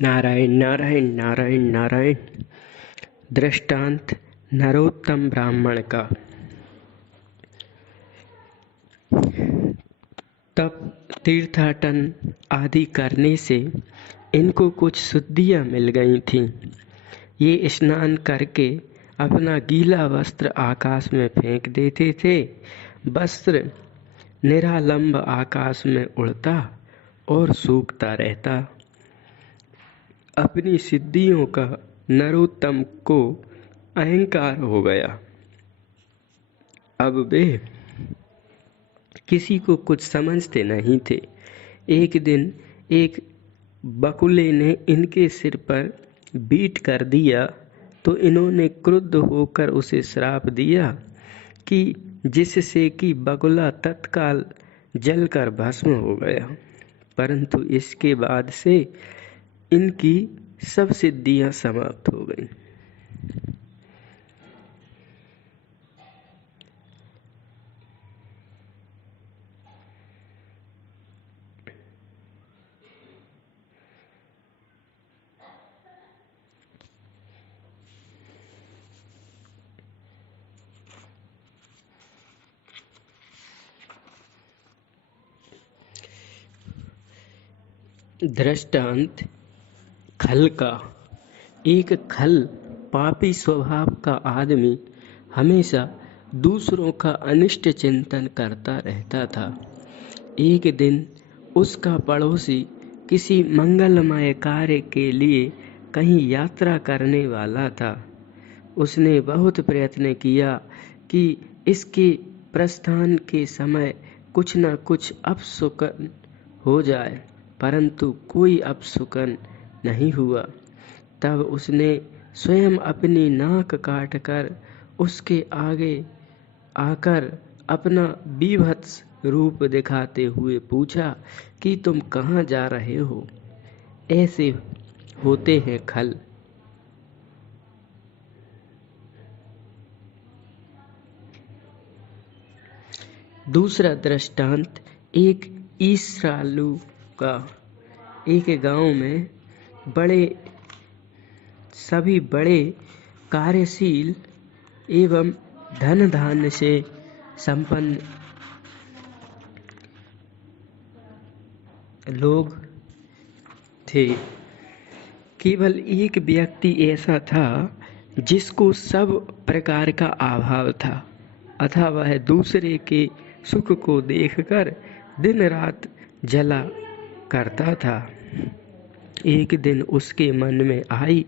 नारायण नारायण नारायण नारायण। दृष्टांत नरोत्तम ब्राह्मण का। तब तीर्थाटन आदि करने से इनको कुछ शुद्धियाँ मिल गई थीं। ये स्नान करके अपना गीला वस्त्र आकाश में फेंक देते थे। वस्त्र निरालंब आकाश में उड़ता और सूखता रहता। अपनी सिद्धियों का नरोत्तम को अहंकार हो गया। अब वे किसी को कुछ समझते नहीं थे। एक दिन एक बकुले ने इनके सिर पर बीट कर दिया तो इन्होंने क्रुद्ध होकर उसे श्राप दिया कि जिससे कि बकुला तत्काल जलकर भस्म हो गया। परंतु इसके बाद से इनकी सब सिद्धियां समाप्त हो गईं। दृष्टांत खल का। एक खल पापी स्वभाव का आदमी हमेशा दूसरों का अनिष्ट चिंतन करता रहता था। एक दिन उसका पड़ोसी किसी मंगलमय कार्य के लिए कहीं यात्रा करने वाला था। उसने बहुत प्रयत्न किया कि इसके प्रस्थान के समय कुछ न कुछ अपशकुन हो जाए, परंतु कोई अपशकुन नहीं हुआ। तब उसने स्वयं अपनी नाक काटकर उसके आगे आकर अपना बीभत्स रूप दिखाते हुए पूछा कि तुम कहाँ जा रहे हो? ऐसे होते हैं खल। दूसरा दृष्टांत एक ईश्रालु का। एक गांव में सभी बड़े कार्यशील एवं धन धान्य से संपन्न लोग थे। केवल एक व्यक्ति ऐसा था जिसको सब प्रकार का अभाव था, अतः वह दूसरे के सुख को देखकर दिन रात जला करता था। एक दिन उसके मन में आई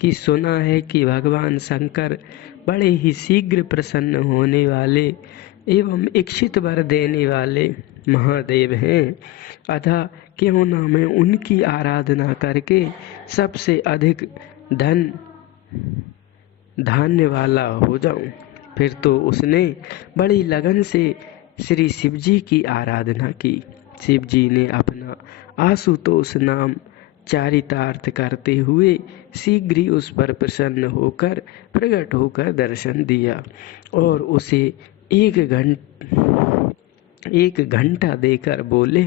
कि सुना है कि भगवान शंकर बड़े ही शीघ्र प्रसन्न होने वाले एवं इच्छित वर देने वाले महादेव हैं, अतः क्यों न मैं उनकी आराधना करके सबसे अधिक धन धान्य वाला हो जाऊं। फिर तो उसने बड़ी लगन से श्री शिवजी की आराधना की। शिवजी ने अपना आशुतोष नाम चारितार्थ करते हुए शीघ्र ही उस पर प्रसन्न होकर प्रकट होकर दर्शन दिया और उसे एक घंटा देकर बोले,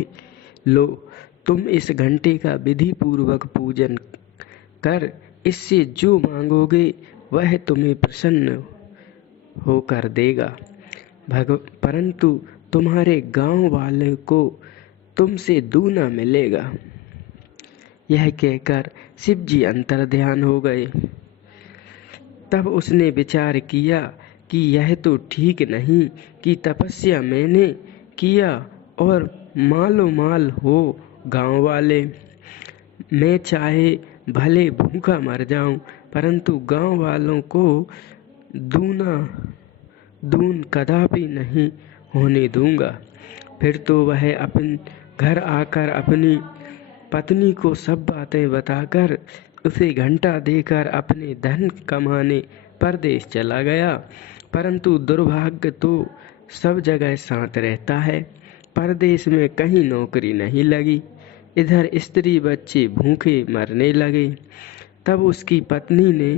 लो तुम इस घंटे का विधि पूर्वक पूजन कर, इससे जो मांगोगे वह तुम्हें प्रसन्न होकर देगा, परंतु तुम्हारे गांव वाले को तुमसे दूना मिलेगा। यह कहकर शिवजी अंतर्ध्यान हो गए। तब उसने विचार किया कि यह तो ठीक नहीं कि तपस्या मैंने किया और मालो माल हो गांव वाले। मैं चाहे भले भूखा मर जाऊं, परंतु गांव वालों को दून कदापि नहीं होने दूंगा। फिर तो वह अपन घर आकर अपनी पत्नी को सब बातें बताकर उसे घंटा देकर अपने धन कमाने परदेश चला गया। परंतु दुर्भाग्य तो सब जगह साथ रहता है। परदेश में कहीं नौकरी नहीं लगी, इधर स्त्री बच्चे भूखे मरने लगे। तब उसकी पत्नी ने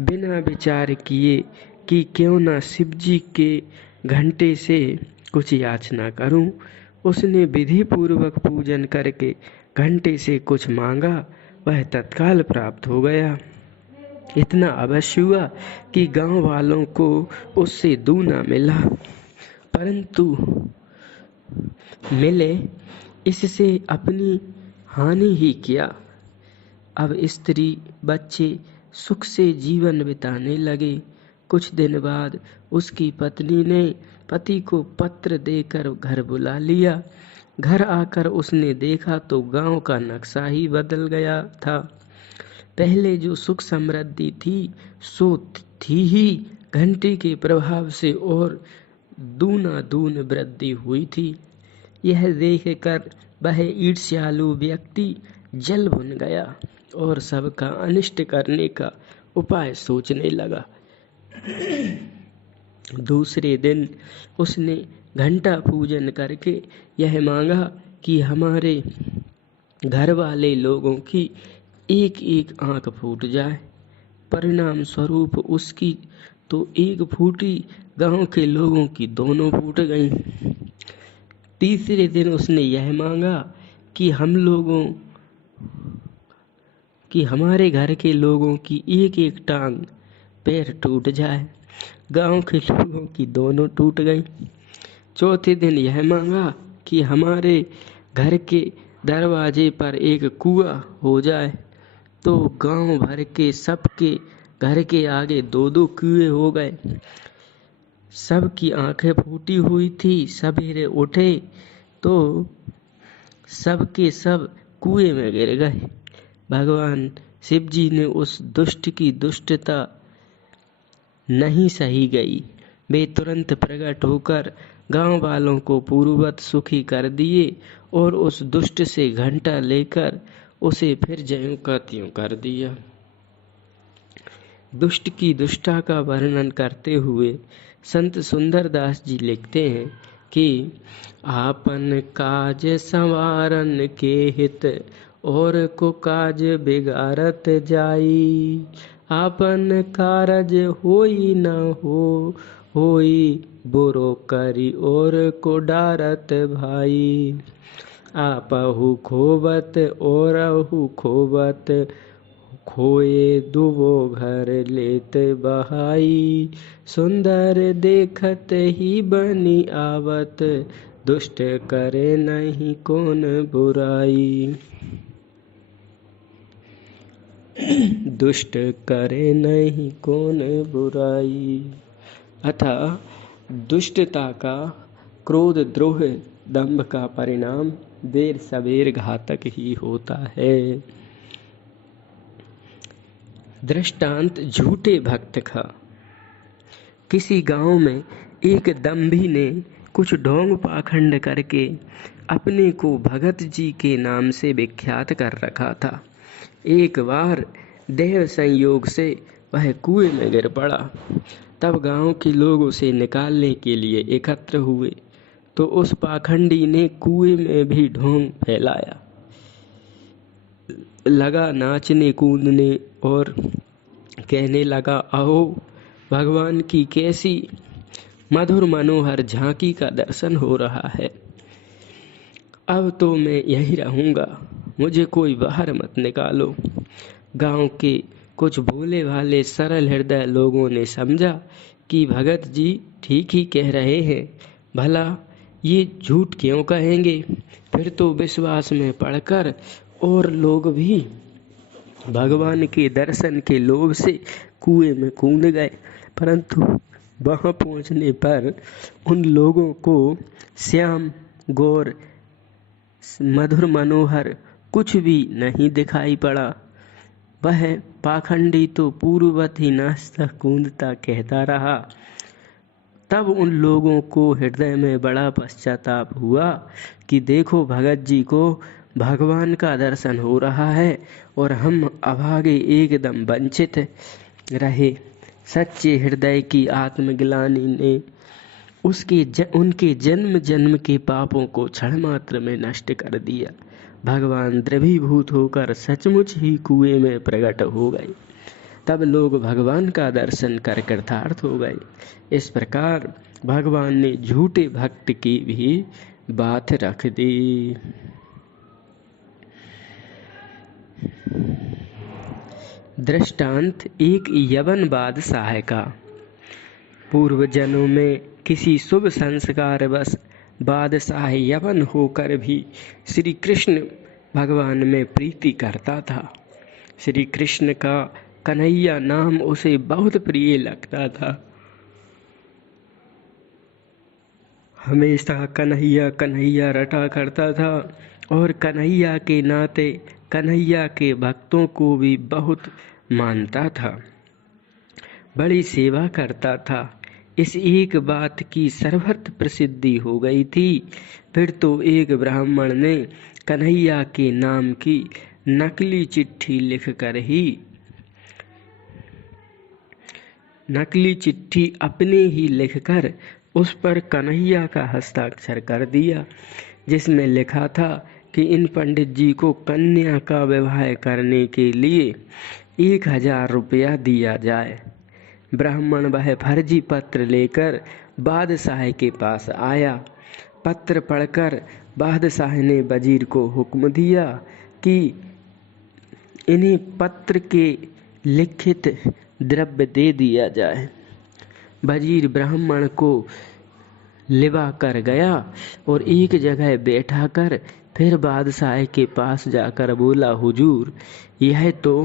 बिना विचार किए कि क्यों न शिवजी के घंटे से कुछ याचना करूं, उसने विधि पूर्वक पूजन करके घंटे से कुछ मांगा वह तत्काल प्राप्त हो गया। इतना अवश्य हुआ कि गांव वालों को उससे दूना मिला, परंतु मिले इससे अपनी हानि ही किया। अब स्त्री बच्चे सुख से जीवन बिताने लगे। कुछ दिन बाद उसकी पत्नी ने पति को पत्र देकर घर बुला लिया। घर आकर उसने देखा तो गांव का नक्शा ही बदल गया था। पहले जो सुख समृद्धि थी सो थी ही, घंटे के प्रभाव से और दूना दून वृद्धि हुई थी। यह देखकर वह ईर्ष्यालु व्यक्ति जल भुन गया और सबका अनिष्ट करने का उपाय सोचने लगा। दूसरे दिन उसने घंटा पूजन करके यह मांगा कि हमारे घर वाले लोगों की एक एक आंख फूट जाए। परिणाम स्वरूप उसकी तो एक फूटी, गांव के लोगों की दोनों फूट गईं। तीसरे दिन उसने यह मांगा कि हमारे घर के लोगों की एक एक टांग पैर टूट जाए। गांव के लोगों की दोनों टूट गईं। चौथे दिन यह मांगा कि हमारे घर के दरवाजे पर एक कुआं हो जाए। तो गांव भर के सबके घर के आगे दो दो कुएं हो गए। सबकी आंखें फूटी हुई थी। सवेरे उठे तो सब के सब कुएं में गिर गए। भगवान शिव जी ने उस दुष्ट की दुष्टता नहीं सही गई। वे तुरंत प्रकट होकर गांव वालों को पूर्ववत सुखी कर दिए और उस दुष्ट से घंटा लेकर उसे फिर ज्यों का त्यों कर दिया। दुष्ट की दुष्टता का वर्णन करते हुए संत सुंदरदास जी लिखते हैं कि आपन काज संवारन के हित और को काज बिगाड़त जाई। आपन कारज होई न होई बुरो करी और को डारत भाई। आपहु खोबत और अहु खोबत खोए दुबो घर लेत बहाई। सुंदर देखत ही बनी आवत दुष्ट करे नहीं कौन बुराई। दुष्ट करे नहीं कौन बुराई। अतः दुष्टता का, क्रोध, द्रोह, दंभ का परिणाम देर सवेर घातक ही होता है। दृष्टांत झूठे भक्त का। किसी गांव में एक दंभी ने कुछ ढोंग पाखंड करके अपने को भगत जी के नाम से विख्यात कर रखा था। एक बार देव संयोग से वह कुएं में गिर पड़ा। तब गांव के लोग उसे निकालने के लिए एकत्र हुए तो उस पाखंडी ने कुएं में भी ढोंग फैलाया, लगा नाचने कूदने और कहने लगा, आओ भगवान की कैसी मधुर मनोहर झांकी का दर्शन हो रहा है। अब तो मैं यहीं रहूंगा, मुझे कोई बाहर मत निकालो। गांव के कुछ भोले भाले सरल हृदय लोगों ने समझा कि भगत जी ठीक ही कह रहे हैं, भला ये झूठ क्यों कहेंगे। फिर तो विश्वास में पड़कर और लोग भी भगवान के दर्शन के लोभ से कुएं में कूद गए। परंतु वहां पहुंचने पर उन लोगों को श्याम गौर मधुर मनोहर कुछ भी नहीं दिखाई पड़ा। वह पाखंडी तो पूर्ववत ही नाचता कूदता कहता रहा। तब उन लोगों को हृदय में बड़ा पश्चाताप हुआ कि देखो भगत जी को भगवान का दर्शन हो रहा है और हम अभागे एकदम वंचित रहे। सच्चे हृदय की आत्मग्लानि ने उनके जन्म जन्म के पापों को क्षण मात्र में नष्ट कर दिया। भगवान द्रवीभूत होकर सचमुच ही कुएं में प्रकट हो गए। तब लोग भगवान का दर्शन कर कृतार्थ हो गए। इस प्रकार भगवान ने झूठे भक्त की भी बात रख दी। दृष्टांत एक यवन बादशाह का। पूर्व जन्मों में किसी शुभ संस्कार बस बादशाह यवन होकर भी श्री कृष्ण भगवान में प्रीति करता था। श्री कृष्ण का कन्हैया नाम उसे बहुत प्रिय लगता था। हमेशा कन्हैया कन्हैया रटा करता था और कन्हैया के नाते कन्हैया के भक्तों को भी बहुत मानता था, बड़ी सेवा करता था। इस एक बात की सर्वत्र प्रसिद्धि हो गई थी। फिर तो एक ब्राह्मण ने कन्हैया के नाम की नकली चिट्ठी अपने ही लिखकर उस पर कन्हैया का हस्ताक्षर कर दिया, जिसमें लिखा था कि इन पंडित जी को कन्या का विवाह करने के लिए 1000 रुपया दिया जाए। ब्राह्मण वह फर्जी पत्र लेकर बादशाह के पास आया। पत्र पढ़कर बादशाह ने वजीर को हुक्म दिया कि इन्हें पत्र के लिखित द्रव्य दे दिया जाए। वजीर ब्राह्मण को लिवा कर गया और एक जगह बैठा कर फिर बादशाह के पास जाकर बोला, हुजूर, यह तो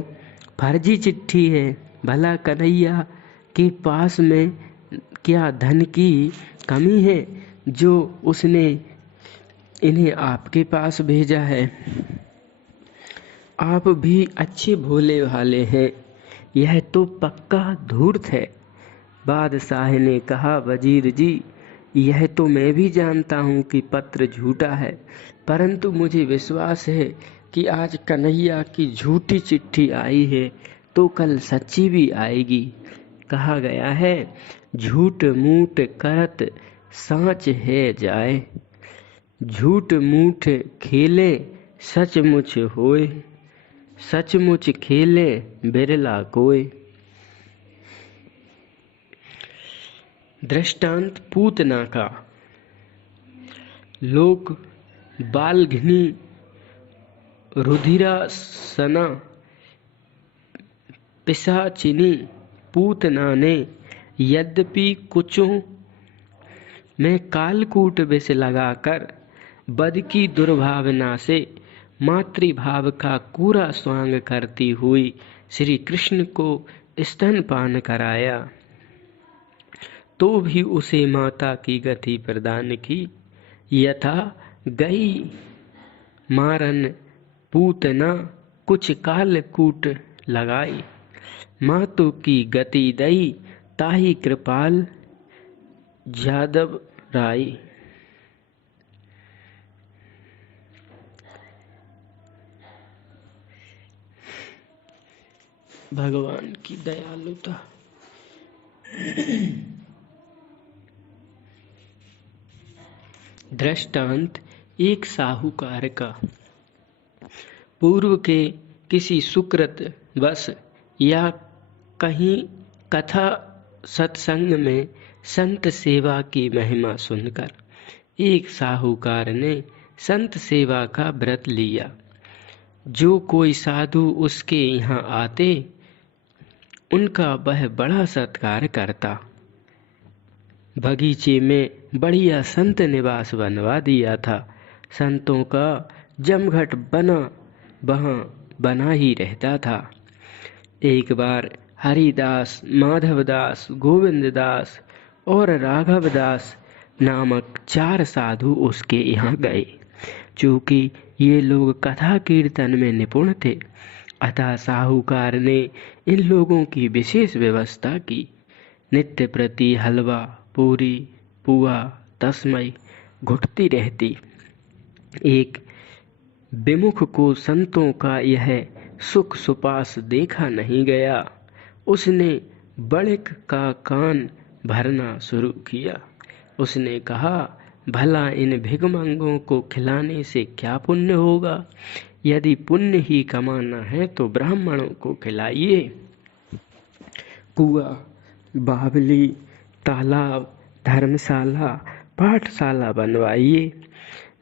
फर्जी चिट्ठी है। भला कन्हैया के पास में क्या धन की कमी है जो उसने इन्हें आपके पास भेजा है? आप भी अच्छे भोले भाले हैं, यह तो पक्का धूर्त है। बादशाह ने कहा, वजीर जी, यह तो मैं भी जानता हूँ कि पत्र झूठा है, परंतु मुझे विश्वास है कि आज कन्हैया की झूठी चिट्ठी आई है तो कल सच्ची भी आएगी। कहा गया है, झूठ मूठ करत साँच है जाए, झूठ मूठ खेले सचमुच होए, सचमुच खेले बिरला कोय। दृष्टांत पूतना का। लोक बालघिनी रुधिरासना पिशाचिनी पूतना ने यद्यपि कुचों में कालकूट विष लगाकर बद की दुर्भावना से मातृभाव का कूड़ा स्वांग करती हुई श्री कृष्ण को स्तनपान कराया, तो भी उसे माता की गति प्रदान की। यथा गई मारन पूतना कुछ कालकूट लगाई, मातु की गति दई ताही कृपाल जादव राई। भगवान की दयालुता। दृष्टांत एक साहूकार का। पूर्व के किसी सुकृत वश या कहीं कथा सत्संग में संत सेवा की महिमा सुनकर एक साहूकार ने संत सेवा का व्रत लिया। जो कोई साधु उसके यहाँ आते उनका वह बड़ा सत्कार करता। बगीचे में बढ़िया संत निवास बनवा दिया था। संतों का जमघट वहाँ बना ही रहता था। एक बार हरिदास, माधवदास, गोविंददास और राघवदास नामक 4 साधु उसके यहाँ गए। चूँकि ये लोग कथा कीर्तन में निपुण थे, अतः साहूकार ने इन लोगों की विशेष व्यवस्था की। नित्य प्रति हलवा, पूरी, पुआ, तस्मय घुटती रहती। एक विमुख को संतों का यह सुख सुपास देखा नहीं गया। उसने बड़िक का कान भरना शुरू किया। उसने कहा, भला इन भिखमंगों को खिलाने से क्या पुण्य होगा? यदि पुण्य ही कमाना है तो ब्राह्मणों को खिलाइए। कुआं, बावली, तालाब, धर्मशाला, पाठशाला बनवाइए।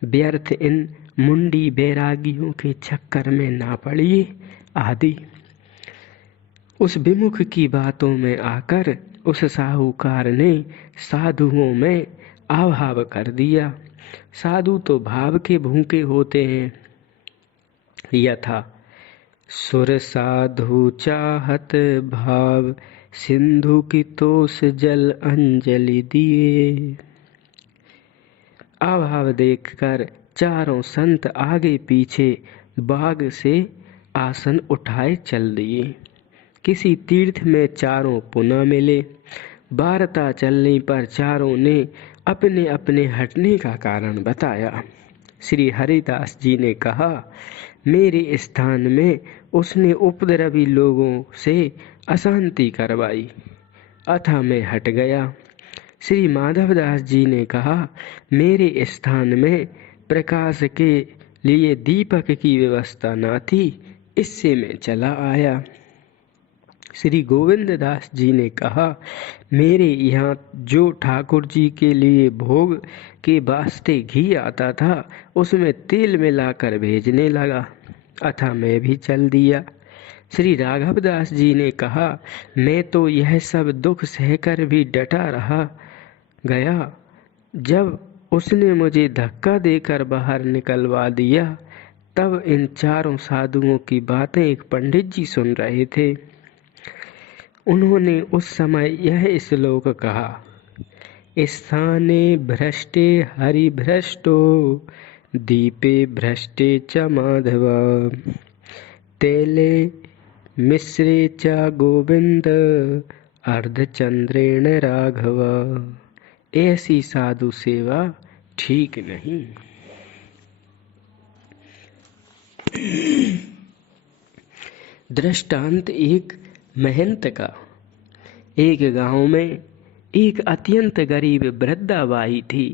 व्यर्थ इन मुंडी बैरागियों के चक्कर में ना पड़िए आदि। उस विमुख की बातों में आकर उस साहूकार ने साधुओं में अभाव कर दिया। साधु तो भाव के भूखे होते हैं। यथा सुर साधु चाहत भाव, सिंधु की तोस जल अंजलि दिए। अभाव देखकर चारों संत आगे पीछे बाग से आसन उठाए चल दिए। किसी तीर्थ में चारों पुनः मिले। वार्ता चलने पर चारों ने अपने अपने हटने का कारण बताया। श्री हरिदास जी ने कहा, मेरे स्थान में उसने उपद्रवी लोगों से अशांति करवाई, अतः मैं हट गया। श्री माधवदास जी ने कहा, मेरे स्थान में प्रकाश के लिए दीपक की व्यवस्था न थी, इससे मैं चला आया। श्री गोविंद दास जी ने कहा, मेरे यहाँ जो ठाकुर जी के लिए भोग के वास्ते घी आता था, उसमें तेल मिलाकर भेजने लगा, अतः मैं भी चल दिया। श्री राघवदास जी ने कहा, मैं तो यह सब दुख सहकर भी डटा रहा गया। जब उसने मुझे धक्का देकर बाहर निकलवा दिया, तब इन चारों साधुओं की बातें एक पंडित जी सुन रहे थे। उन्होंने उस समय यह श्लोक कहा, स्थाने भ्रष्टे हरि भ्रष्टो, दीपे भ्रष्टे च माधव, तेले मिश्रे च गोविंद, अर्धचंद्रेण राघव। ऐसी साधु सेवा ठीक नहीं। दृष्टांत एक महंत का। एक गांव में एक अत्यंत गरीब वृद्धा बाई थी।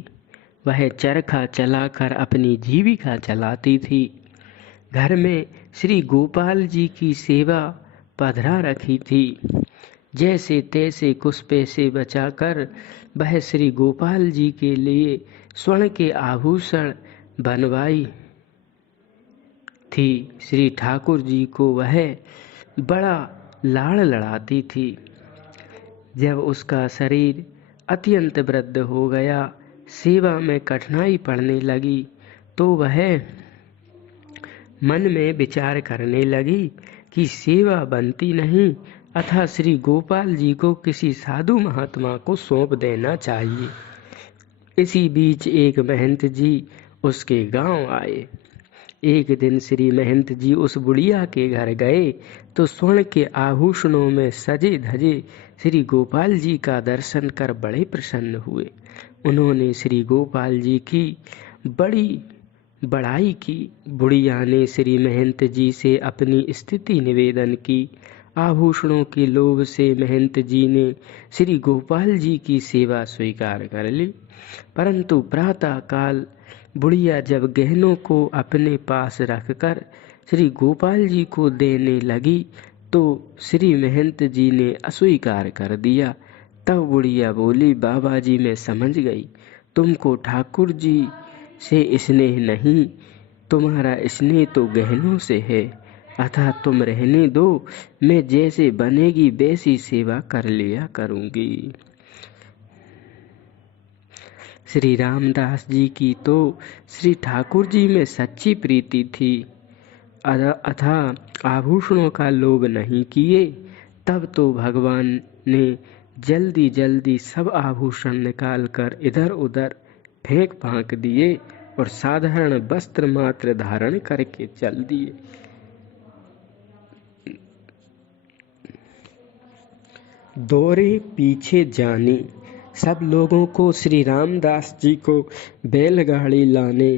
वह चरखा चलाकर अपनी जीविका चलाती थी। घर में श्री गोपाल जी की सेवा पधरा रखी थी। जैसे तैसे कुछ पैसे बचाकर वह श्री गोपाल जी के लिए स्वर्ण के आभूषण बनवाई थी। श्री ठाकुर जी को वह बड़ा लाड़ लड़ाती थी। जब उसका शरीर अत्यंत वृद्ध हो गया, सेवा में कठिनाई पड़ने लगी, तो वह मन में विचार करने लगी कि सेवा बनती नहीं, अतः श्री गोपाल जी को किसी साधु महात्मा को सौंप देना चाहिए। इसी बीच एक महंत जी उसके गांव आए। एक दिन श्री महंत जी उस बुढ़िया के घर गए तो स्वर्ण के आभूषणों में सजे धजे श्री गोपाल जी का दर्शन कर बड़े प्रसन्न हुए। उन्होंने श्री गोपाल जी की बड़ी बड़ाई की। बुढ़िया ने श्री महंत जी से अपनी स्थिति निवेदन की। आभूषणों के लोभ से महंत जी ने श्री गोपाल जी की सेवा स्वीकार कर ली। परंतु प्रातः काल बुढ़िया जब गहनों को अपने पास रखकर श्री गोपाल जी को देने लगी, तो श्री महंत जी ने अस्वीकार कर दिया। तब बुढ़िया बोली, बाबा जी मैं समझ गई, तुमको ठाकुर जी से स्नेह नहीं, तुम्हारा स्नेह तो गहनों से है, अतः तुम रहने दो, मैं जैसे बनेगी वैसी सेवा कर लिया करूंगी। श्री रामदास जी की तो श्री ठाकुर जी में सच्ची प्रीति थी, अतः आभूषणों का लोभ नहीं किए। तब तो भगवान ने जल्दी जल्दी सब आभूषण निकालकर इधर उधर फेंक फांक दिए और साधारण वस्त्र मात्र धारण करके चल दिए। दौरे पीछे जाने। सब लोगों को श्री रामदास जी को बैलगाड़ी लाने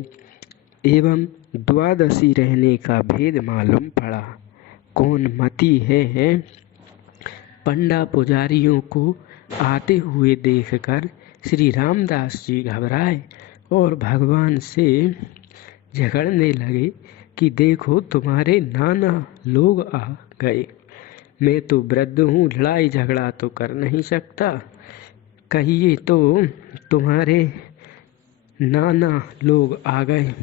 एवं द्वादशी रहने का भेद मालूम पड़ा। कौन मती है? पंडा पुजारियों को आते हुए देखकर श्री रामदास जी घबराए और भगवान से झगड़ने लगे कि देखो तुम्हारे नाना लोग आ गए, मैं तो वृद्ध हूँ, लड़ाई झगड़ा तो कर नहीं सकता, कहिए तो तुम्हारे नाना लोग आ गए,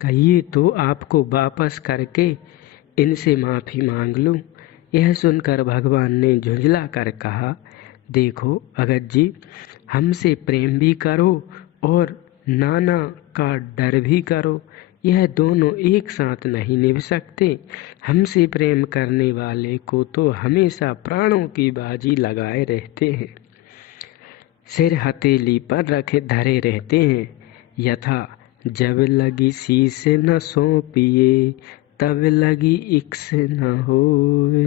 कहिए तो आपको वापस करके इनसे माफी मांग लूं। यह सुनकर भगवान ने झुंझला कर कहा, देखो अगस्त जी, हमसे प्रेम भी करो और नाना का डर भी करो, यह दोनों एक साथ नहीं निभ सकते। हमसे प्रेम करने वाले को तो हमेशा प्राणों की बाजी लगाए रहते हैं, सिर हथेली पर रखे धरे रहते हैं। यथा जब लगी शीश न सौंपिए, तब लगी इक्स न होए।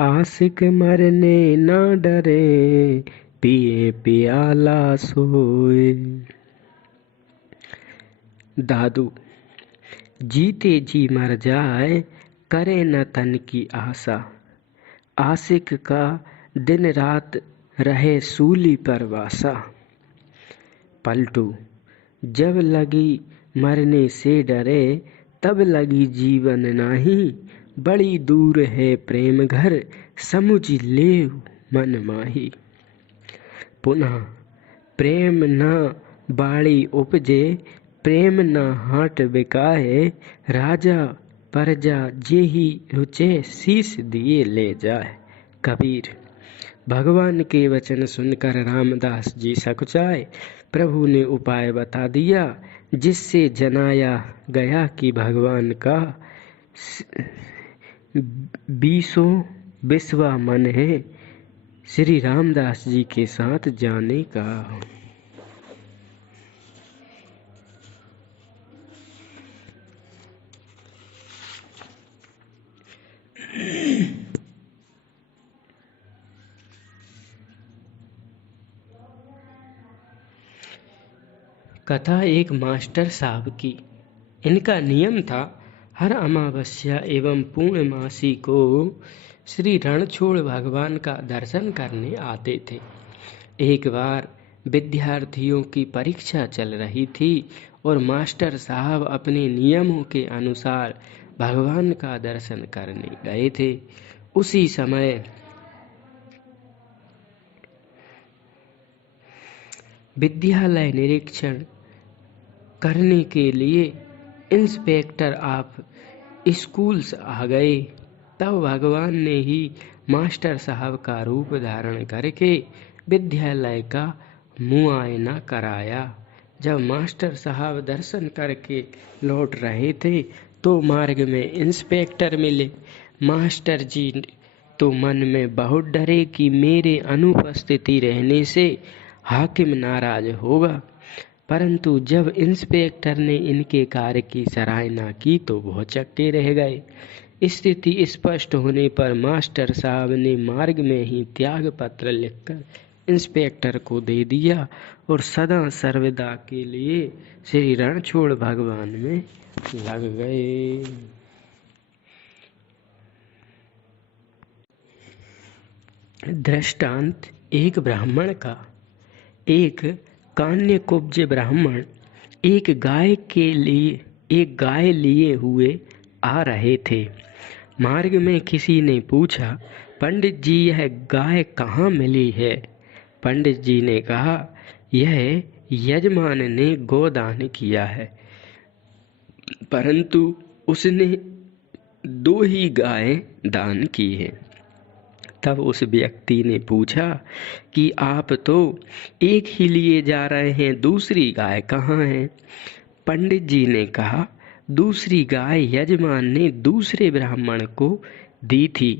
आशिक मरने न डरे, पिए पियाला सोए। दादू, जीते जी मर जाए, करे न तन की आशा। आशिक का दिन रात रहे सूली पर वासा। पलटू, जब लगी मरने से डरे, तब लगी जीवन नाही। बड़ी दूर है प्रेम घर, समुझ ले मन माही। पुनः, प्रेम न बाड़ी उपजे, प्रेम न हाट बिकाए। राजा प्रजा जेहि रुचे, शीश दिए ले जाए। कबीर। भगवान के वचन सुनकर रामदास जी सकुचाए। प्रभु ने उपाय बता दिया, जिससे जनाया गया कि भगवान का 20वां मन है श्री रामदास जी के साथ जाने का। कथा एक मास्टर साहब की। इनका नियम था, हर अमावस्या एवं पूर्णमासी को श्री रणछोड़ भगवान का दर्शन करने आते थे। एक बार विद्यार्थियों की परीक्षा चल रही थी और मास्टर साहब अपने नियमों के अनुसार भगवान का दर्शन करने गए थे। उसी समय विद्यालय निरीक्षण करने के लिए इंस्पेक्टर ऑफ स्कूल्स आ गए। तब भगवान ने ही मास्टर साहब का रूप धारण करके विद्यालय का मुआयना कराया। जब मास्टर साहब दर्शन करके लौट रहे थे तो मार्ग में इंस्पेक्टर मिले। मास्टर जी तो मन में बहुत डरे कि मेरे अनुपस्थिति रहने से हाकिम नाराज होगा, परंतु जब इंस्पेक्टर ने इनके कार्य की सराहना की तो भौचक्के रह गए। स्थिति स्पष्ट होने पर मास्टर साहब ने मार्ग में ही त्याग पत्र लिखकर इंस्पेक्टर को दे दिया और सदा सर्वदा के लिए श्री रणछोड़ भगवान में लग गए। दृष्टांत एक ब्राह्मण का। एक कान्यकुब्ज ब्राह्मण एक गाय लिए हुए आ रहे थे। मार्ग में किसी ने पूछा, पंडित जी यह गाय कहाँ मिली है? पंडित जी ने कहा, यह यजमान ने गोदान किया है, परंतु उसने 2 ही गाय दान की है। तब उस व्यक्ति ने पूछा कि आप तो एक ही लिए जा रहे हैं, दूसरी गाय कहाँ है? पंडित जी ने कहा, दूसरी गाय यजमान ने दूसरे ब्राह्मण को दी थी,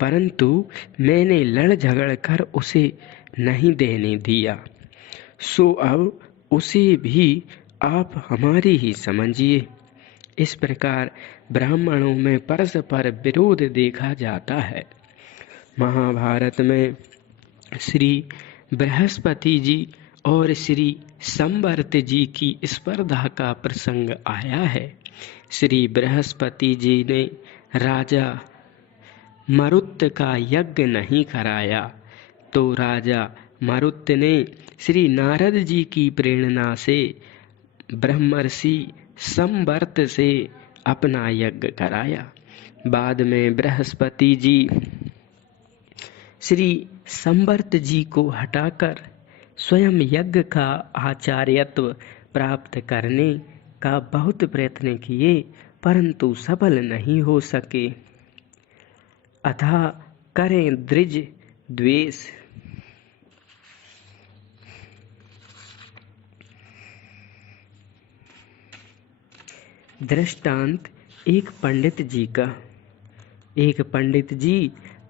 परंतु मैंने लड़ झगड़ कर उसे नहीं देने दिया, सो अब उसे भी आप हमारी ही समझिए। इस प्रकार ब्राह्मणों में परस्पर विरोध देखा जाता है। महाभारत में श्री बृहस्पति जी और श्री संवर्त जी की स्पर्धा का प्रसंग आया है। श्री बृहस्पति जी ने राजा मरुत का यज्ञ नहीं कराया, तो राजा मरुत ने श्री नारद जी की प्रेरणा से ब्रह्मर्षि संवर्त से अपना यज्ञ कराया। बाद में बृहस्पति जी श्री संवर्त जी को हटाकर स्वयं यज्ञ का आचार्यत्व प्राप्त करने का बहुत प्रयत्न किए, परंतु सफल नहीं हो सके। अतः करें दृढ़ द्वेष। दृष्टांत एक पंडित जी का। एक पंडित जी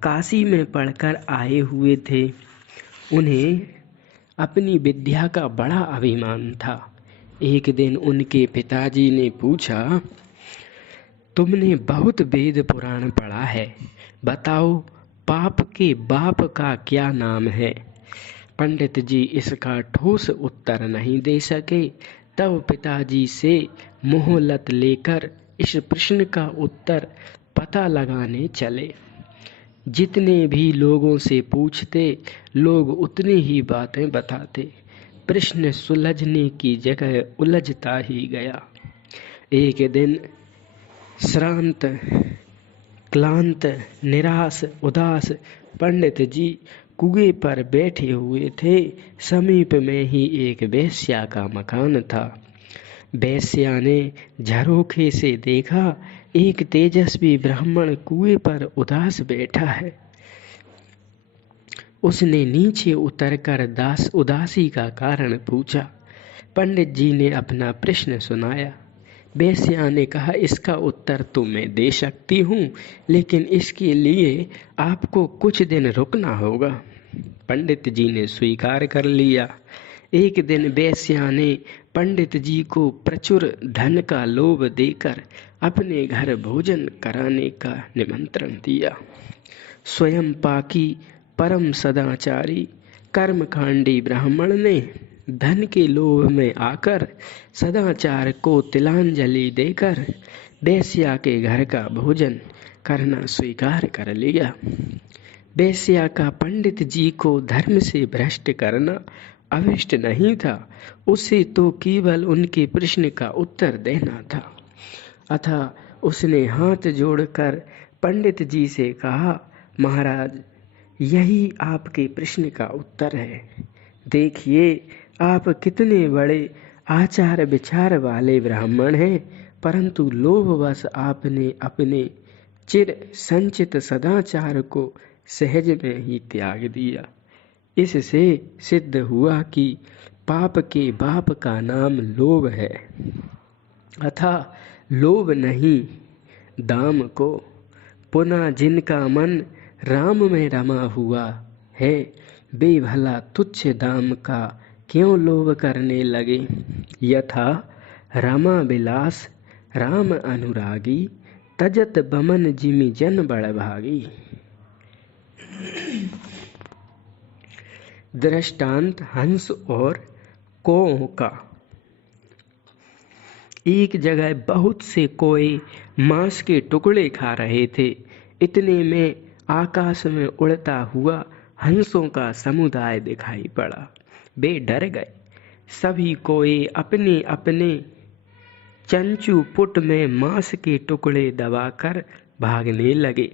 काशी में पढ़कर आए हुए थे। उन्हें अपनी विद्या का बड़ा अभिमान था। एक दिन उनके पिताजी ने पूछा, तुमने बहुत वेद पुराण पढ़ा है, बताओ पाप के बाप का क्या नाम है। पंडित जी इसका ठोस उत्तर नहीं दे सके। तब पिताजी से मोहलत लेकर इस प्रश्न का उत्तर पता लगाने चले। जितने भी लोगों से पूछते, लोग उतनी ही बातें बताते। प्रश्न सुलझने की जगह उलझता ही गया। एक दिन श्रांत, क्लांत, निराश, उदास पंडित जी कुएं पर बैठे हुए थे। समीप में ही एक वेश्या का मकान था। वेश्या ने झरोखे से देखा, एक तेजस्वी ब्राह्मण कुएं पर उदास बैठा है। उसने नीचे उतरकर उदासी का कारण पूछा। पंडित जी ने अपना प्रश्न सुनाया। वेश्या ने कहा, इसका उत्तर तो मैं दे सकती हूँ, लेकिन इसके लिए आपको कुछ दिन रुकना होगा। पंडित जी ने स्वीकार कर लिया। एक दिन वेश्या ने पंडित जी को प्रचुर धन का लोभ देकर अपने घर भोजन कराने का निमंत्रण दिया। स्वयं पाकी परम सदाचारी कर्मकांडी ब्राह्मण ने धन के लोभ में आकर सदाचार को तिलांजलि देकर वेश्या के घर का भोजन करना स्वीकार कर लिया। वेश्या का पंडित जी को धर्म से भ्रष्ट करना अभिष्ट नहीं था। उसे तो केवल उनके प्रश्न का उत्तर देना था। अतः उसने हाथ जोड़कर पंडित जी से कहा, महाराज, यही आपके प्रश्न का उत्तर है। देखिए, आप कितने बड़े आचार विचार वाले ब्राह्मण हैं, परंतु लोभवश आपने अपने चिर संचित सदाचार को सहज में ही त्याग दिया। इससे सिद्ध हुआ कि पाप के बाप का नाम लोभ है। अतः लोभ नहीं दाम को। पुनः जिनका मन राम में रमा हुआ है, वे भला तुच्छ दाम का क्यों लोभ करने लगे। यथा रमा विलास राम अनुरागी, तजत बमन जिमि जन बड़ भागी। दृष्टांत हंस और कौओं का। एक जगह बहुत से कौए मांस के टुकड़े खा रहे थे। इतने में आकाश में उड़ता हुआ हंसों का समुदाय दिखाई पड़ा। वे डर गए। सभी कौए अपने अपने चंचू पुट में मांस के टुकड़े दबाकर भागने लगे।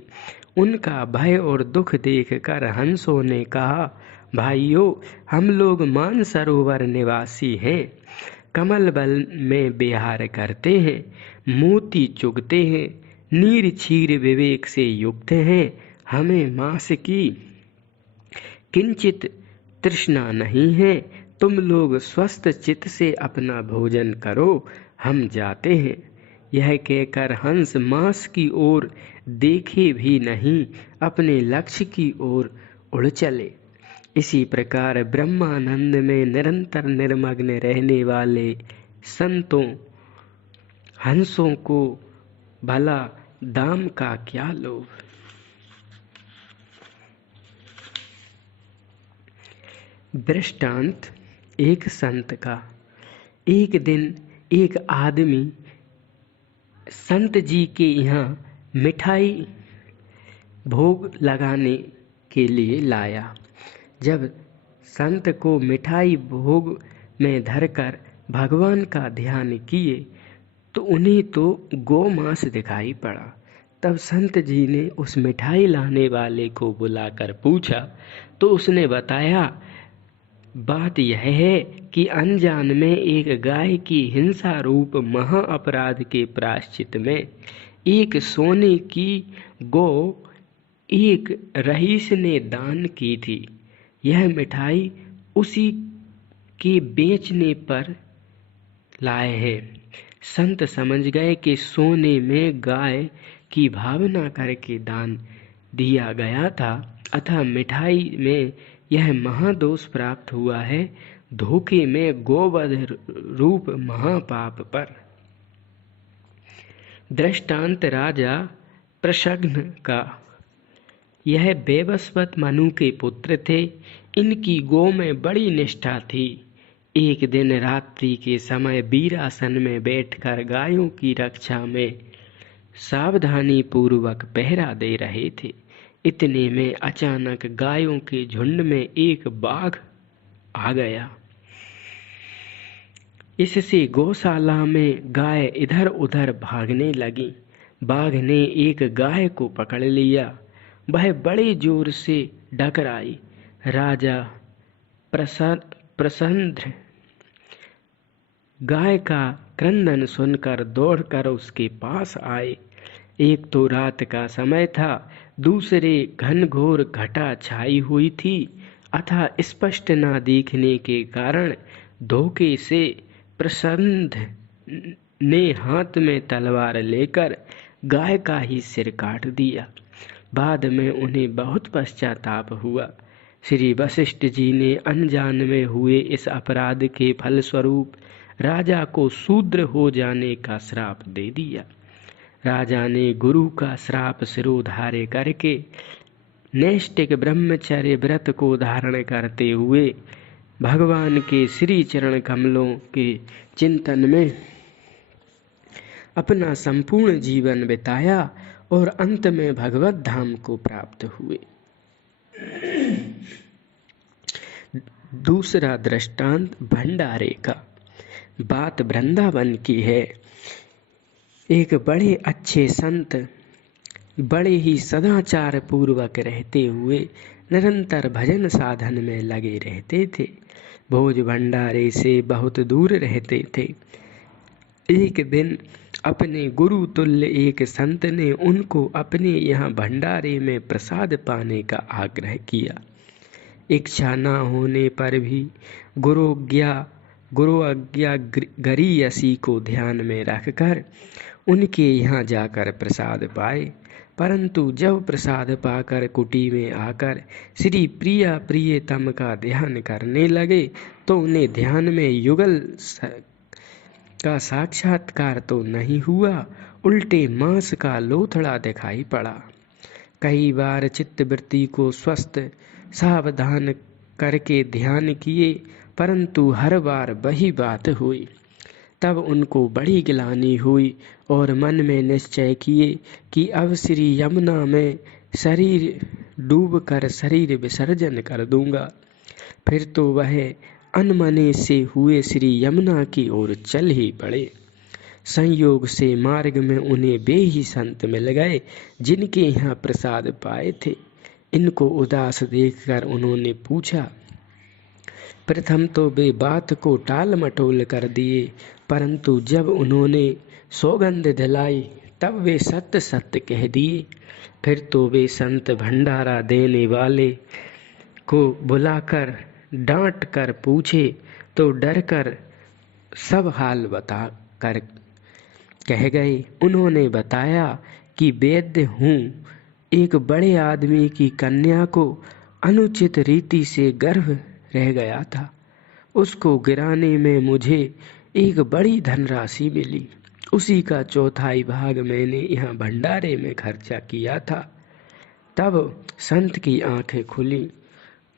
उनका भय और दुख देखकर हंसों ने कहा, भाइयों, हम लोग मानसरोवर निवासी हैं, कमल बल में विहार करते हैं, मोती चुगते हैं, नीर क्षीर विवेक से युक्त हैं। हमें मांस की किंचित तृष्णा नहीं है। तुम लोग स्वस्थ चित्त से अपना भोजन करो, हम जाते हैं। यह कहकर हंस मांस की ओर देखे भी नहीं, अपने लक्ष्य की ओर उड़ चले। इसी प्रकार ब्रह्मानंद में निरंतर निर्मग्न रहने वाले संतों हंसों को भला दाम का क्या लोभ। दृष्टांत एक संत का। एक दिन एक आदमी संत जी के यहाँ मिठाई भोग लगाने के लिए लाया। जब संत को मिठाई भोग में धरकर भगवान का ध्यान किए तो उन्हें तो गोमांस दिखाई पड़ा। तब संत जी ने उस मिठाई लाने वाले को बुलाकर पूछा तो उसने बताया, बात यह है कि अनजान में एक गाय की हिंसा रूप महा अपराध के प्रायश्चित में एक सोने की गौ एक रईस ने दान की थी। यह मिठाई उसी के बेचने पर लाए हैं। संत समझ गए कि सोने में गाय की भावना करके दान दिया गया था, अतः मिठाई में यह महादोष प्राप्त हुआ है, धोखे में गोवध रूप महापाप पर। दृष्टांत राजा प्रशग्न का। यह बेबस्वत मनु के पुत्र थे। इनकी गौ में बड़ी निष्ठा थी। एक दिन रात्रि के समय वीरासन में बैठकर गायों की रक्षा में सावधानी पूर्वक पहरा दे रहे थे। इतने में अचानक गायों के झुंड में एक बाघ आ गया। इससे गौशाला में गाय इधर उधर भागने लगी। बाघ ने एक गाय को पकड़ लिया। वह बड़े जोर से डकराई। राजा प्रसन्न गाय का क्रंदन सुनकर दौड़कर उसके पास आए। एक तो रात का समय था, दूसरे घनघोर घटा छाई हुई थी, अतः स्पष्ट न दिखने के कारण धोखे से प्रसन्न ने हाथ में तलवार लेकर गाय का ही सिर काट दिया। बाद में उन्हें बहुत पश्चाताप हुआ। श्री वशिष्ठ जी ने अनजान में हुए इस अपराध के फलस्वरूप राजा को शूद्र हो जाने का श्राप दे दिया। राजा ने गुरु का श्राप सिरोधार्य करके नैष्ठिक ब्रह्मचर्य व्रत को धारण करते हुए भगवान के श्री चरण कमलों के चिंतन में अपना संपूर्ण जीवन बिताया और अंत में भगवत धाम को प्राप्त हुए। दूसरा दृष्टांत भंडारे का। बात वृंदावन की है। एक बड़े अच्छे संत बड़े ही सदाचार पूर्वक रहते हुए निरंतर भजन साधन में लगे रहते थे। भोज भंडारे से बहुत दूर रहते थे। एक दिन अपने गुरु तुल्य एक संत ने उनको अपने यहाँ भंडारे में प्रसाद पाने का आग्रह किया। इच्छा न होने पर भी गुरु आज्ञा गरीयसी को ध्यान में रखकर उनके यहाँ जाकर प्रसाद पाए। परंतु जब प्रसाद पाकर कुटी में आकर श्री प्रिया प्रियतम का ध्यान करने लगे तो उन्हें ध्यान में युगल का साक्षात्कार तो नहीं हुआ, उल्टे मांस का लोथड़ा दिखाई पड़ा। कई बार चित्तवृत्ति को स्वस्थ सावधान करके ध्यान किए, परंतु हर बार वही बात हुई। तब उनको बड़ी ग्लानि हुई और मन में निश्चय किए कि अब श्री यमुना में शरीर डूबकर शरीर विसर्जन कर दूंगा। फिर तो वह अनमने से हुए श्री यमुना की ओर चल ही पड़े। संयोग से मार्ग में उन्हें वे ही संत मिल गए जिनके यहाँ प्रसाद पाए थे। इनको उदास देखकर उन्होंने पूछा। प्रथम तो वे बात को टाल मटोल कर दिए, परंतु जब उन्होंने सौगंध दिलाई तब वे सत्य सत्य कह दिए। फिर तो वे संत भंडारा देने वाले को बुलाकर डांट कर पूछे तो डर कर सब हाल बता कर कह गए। उन्होंने बताया कि वैद्य हूँ, एक बड़े आदमी की कन्या को अनुचित रीति से गर्भ रह गया था, उसको गिराने में मुझे एक बड़ी धनराशि मिली। उसी का चौथाई भाग मैंने यहाँ भंडारे में खर्चा किया था। तब संत की आंखें खुली।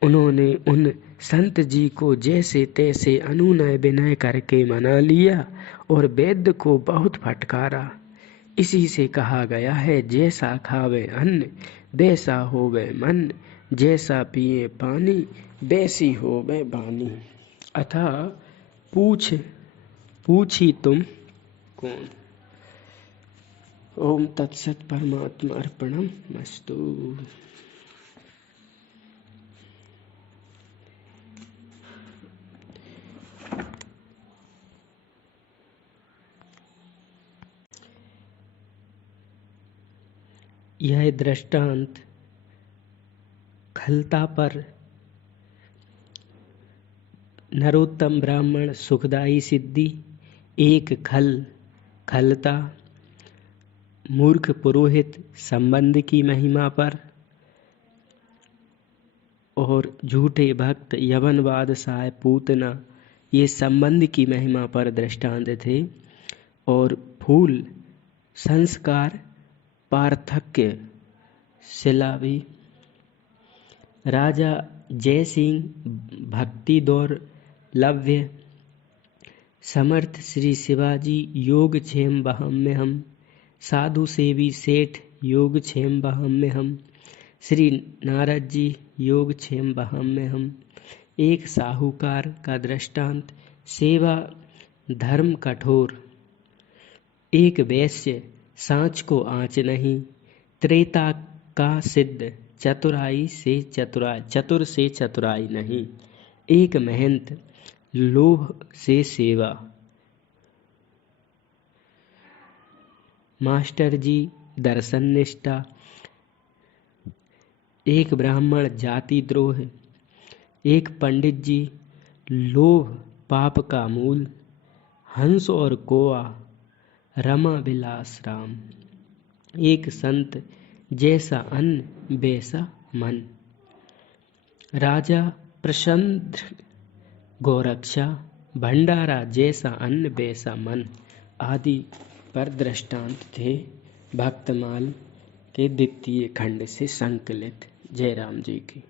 उन्होंने उन संत जी को जैसे तैसे अनुनय विनय करके मना लिया और वैद्य को बहुत फटकारा। इसी से कहा गया है, जैसा खावे अन्न वैसा होवे मन, जैसा पिए पानी वैसी होवे वाणी। अथा पूछी तुम कौन। ओम तत्सत परमात्मा अर्पणम मस्तु। यह दृष्टांत खलता पर नरोत्तम ब्राह्मण सुखदायी सिद्धि, एक खलता मूर्ख पुरोहित संबंध की महिमा पर, और झूठे भक्त यवन बादशाह पूतना ये संबंध की महिमा पर दृष्टांत थे। और फूल संस्कार पार्थक्य सिलावी। राजा जयसिंह भक्ति दौर्लभ्य, समर्थ श्री शिवाजी योग क्षेम बहम में हम, साधु सेवी सेठ योग क्षेम बहम में हम, श्री नारद जी योग क्षेम बहम में हम। एक साहूकार का दृष्टांत, सेवा धर्म कठोर, एक वैश्य सांच को आँच नहीं, त्रेता का सिद्ध चतुर से चतुराई नहीं, एक महंत लोभ से सेवा, मास्टर जी दर्शन निष्ठा, एक ब्राह्मण जाति द्रोह, एक पंडित जी लोभ पाप का मूल, हंस और कोआ रमा विलास राम, एक संत जैसा अन्न वैसा मन, राजा प्रसन्न गौरक्षा, भंडारा जैसा अन्न वैसा मन आदि पर दृष्टांत थे भक्तमाल के द्वितीय खंड से संकलित। जय राम जी की।